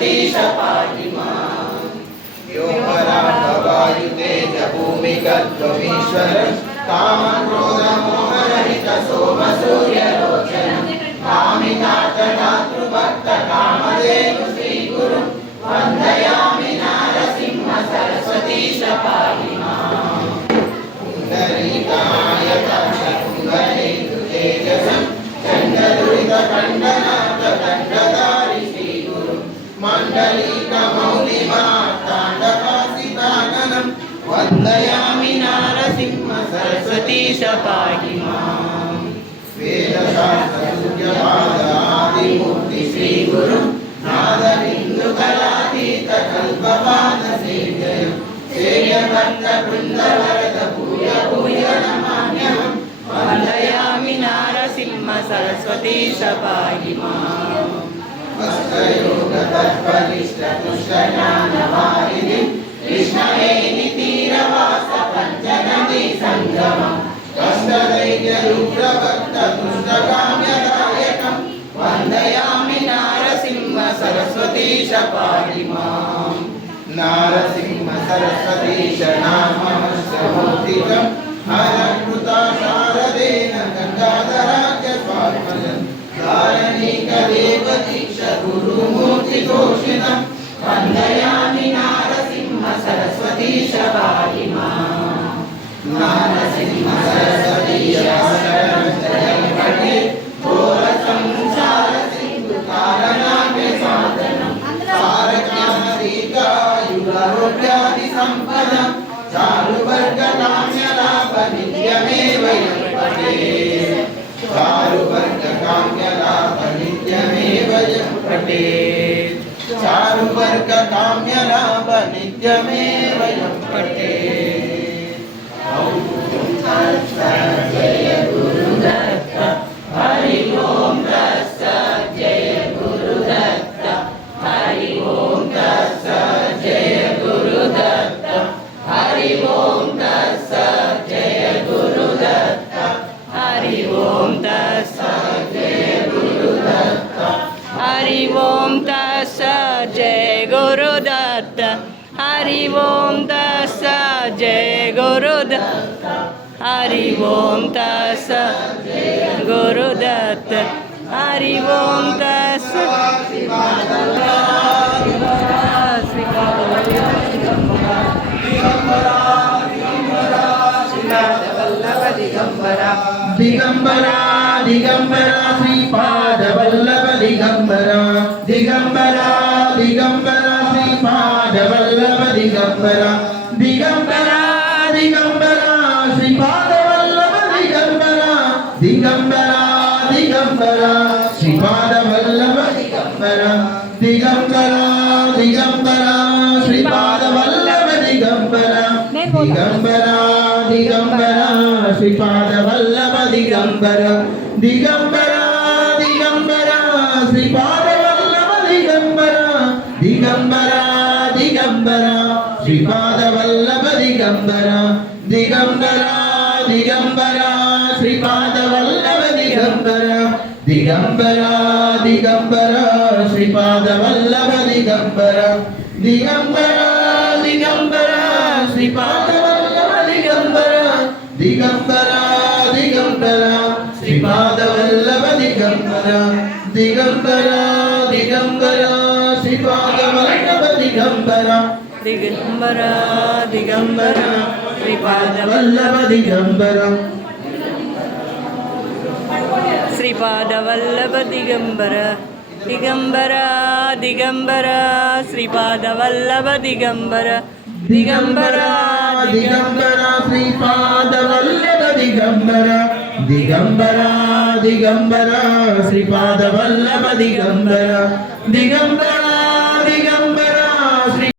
सरस्वतीश पाहि माम्। व्योमरागवायुतेज भूमिगर्भमीश्वर कामक्रोधमोहरहित सोमसूर्यलोचनं कामितार्थदातृभक्त कामधेनु श्रीगुरुं वन्दयामि नारसिंह सरस्वतीश पाहि माम्। पुण्डरीकायताक्षकुण्डलेन्दुतेजसं चण्डदुरितखण्डनाथदण्डधारि श्रीगुरुं मण्डलीकमौलिमार्ताण्डकासिताननं वन्दयामि नारसिंह सरस्वतीश पाहि माम्। वेदशास्त्रसूर्यपादादिमूर्ति श्रीगुरुं नादबिन्दुकलातीतकल्पपादसेव्यं सेव्यभक्तवृन्दवरद भूय भूय नमाम्यहं वन्दयामि नारसिंह सरस्वतीश पाहि माम्। हस्तयोगतत्परिष्टपुष्टज्ञानवारिधिं कृष्णवेणीतीरवास पञ्चनदी सङ्गमम् अष्टदैत्यरुद्रभक्ततुष्टकाम्यदायकं वन्दयामि नारसिंह सरस्वतीश पाहि माम्। नारसिंह सरस्वतीश नाममस्यमूर्तिकं हरकृता शारदेन गङ्गाधराख्य स्वात्मजं धारणीकदेवदीक्ष गुरुमूर्तिघोषितं वन्दयामि नारसिंह सरस्वतीश पाहि माम्। नारसिंह सरस्वतीश शरणं जयं पठे घोरसंसार सिन्धुतारणाख्य साधनं सारज्ञानदीर्घायुरारोग्यादिसम्पदं चारुवर्गकाम्यलाभनित्यमेव यं पठेत् चारुवर्गकाम्यलाभनित्यमेव यं पठेत् चारुवर्गकाम्यलाभनित्यमेव यं पठेत्। जय गुरुदत्त हरि ओम तत्सत् जय गुरुदत्त हरि ओम तत्सत् जय गुरुदत्त हरि ओम तत्सत् जय गुरुदत्त हरि ओम तत्सत् जय गुरुदत्त हरि ओम तत्सत् जय गुरुदत्त हरि ओम तत्सत् जय गुरुदत्त हरि ओम तत्सत् जय गुरुदत्त हरि ओम तत्सत् दिगंबरा दिगंबरा श्रीपाद वल्लभ दिगंबरा दिगंबरा दिगंबरा श्रीपाद वल्लभ दिगंबरा दिगंबरा दिगंबरा श्रीपाद वल्लभ दिगंबरा दिगंबरा दिगंबरा श्रीपाद वल्लभ दिगंबरा दिगंबरा दिगंबरा श्रीपाद वल्लभ दिगंबरा दिगंबरा दिगंबरा श्रीपाद वल्लभ दिगंबरा दिगंबरा दिगंबरा श्रीपाद वल्लभ दिगंबरा दिगंबरा दिगंबरा श्रीपाद वल्लभ दिगंबरा दिगंबरा दिगंबरा श्रीपाद वल्लभ दिगंबरा दिगंबरा दिगंबरा श्रीपाद वल्लभ दिगंबरा दिगंबरा दिगंबरा श्रीपाद वल्लभ दिगंबरा दिगंबरा दिगंबरा श्रीपाद वल्लभ दिगंबरा दिगंबरा दिगंबरा श्रीपाद वल्लभ दिगंबरा दिगंबरा दिगंबरा श्रीपाद वल्लभ दिगंबरा श्रीपाद वल्लभ दिगंबरा दिगंबरा दिगंबरा श्रीपाद वल्लभ दिगंबरा दिगंबरा दिगंबरा श्रीपाद वल्लभ दिगंबरा दिगंबरा दिगंबरा श्रीपाद वल्लभ दिगंबरा दिगंबरा दिगंबरा